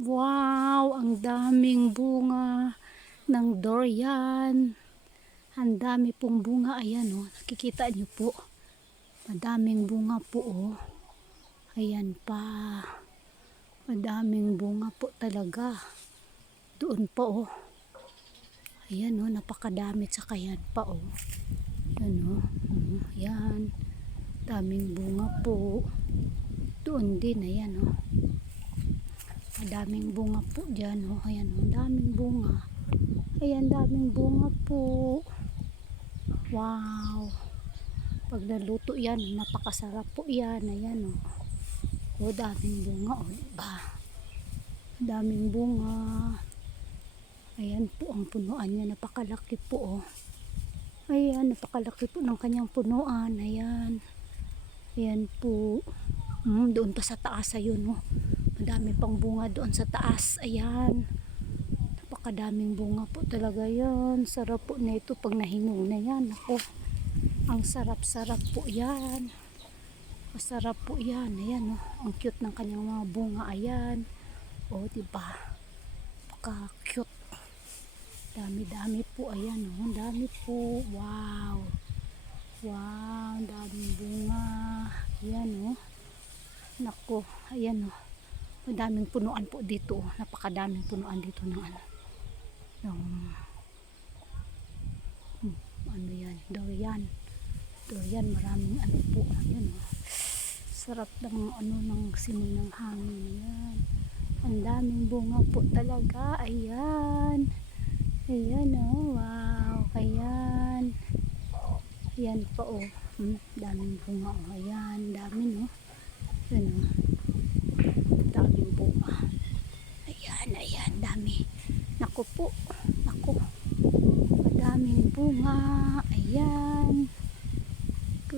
Wow, ang daming bunga ng durian. Ang dami pong bunga. Ayan oh, nakikita nyo po. Madaming bunga po oh. Ayan pa. Madaming bunga po talaga. Doon pa oh. Ayan oh, napakadami. Tsaka yan pa oh. Ayan oh. Ayan. Daming bunga po. Doon din, ayan oh. Daming bunga po dyan oh. Ayan oh, daming bunga. Ayan, daming bunga po. Wow. Pag naluto yan, napakasarap po yan. Ayan oh. Oh, daming bunga oh, diba? Daming bunga. Ayan po ang punuan niya, napakalaki po oh. Ayan, napakalaki po ng kanyang punuan. Ayan. Ayan po. Doon pa sa taas ayun oh. Madami pang bunga doon sa taas. Ayan. Napakadaming bunga po talaga yan. Sarap po na ito pag nahinog na yan. Ako, ang sarap-sarap po yan. Masarap po yan. Ayan oh. Ang cute ng kanyang mga bunga. Ayan. Oh, diba? Napaka-cute. Dami-dami po. Ayan oh. Dami po. Wow. Wow. Daming bunga. Ayan oh. Nako. Ayan oh. Madaming punuan po dito. Napakadaming punuan dito ng ano. Ano yan? Durian. Durian, maraming ano po. Ayan oh. Sarap ng ano ng simoy ng hangin. Ayan. Ang daming bunga po talaga. Ayan. Ayan oh. Wow. Ayan. Ayan pa oh. Daming bunga oh. Ayan. Dami no. Ayan oh. Daming bunga. Ayan, ayan, dami. Naku po.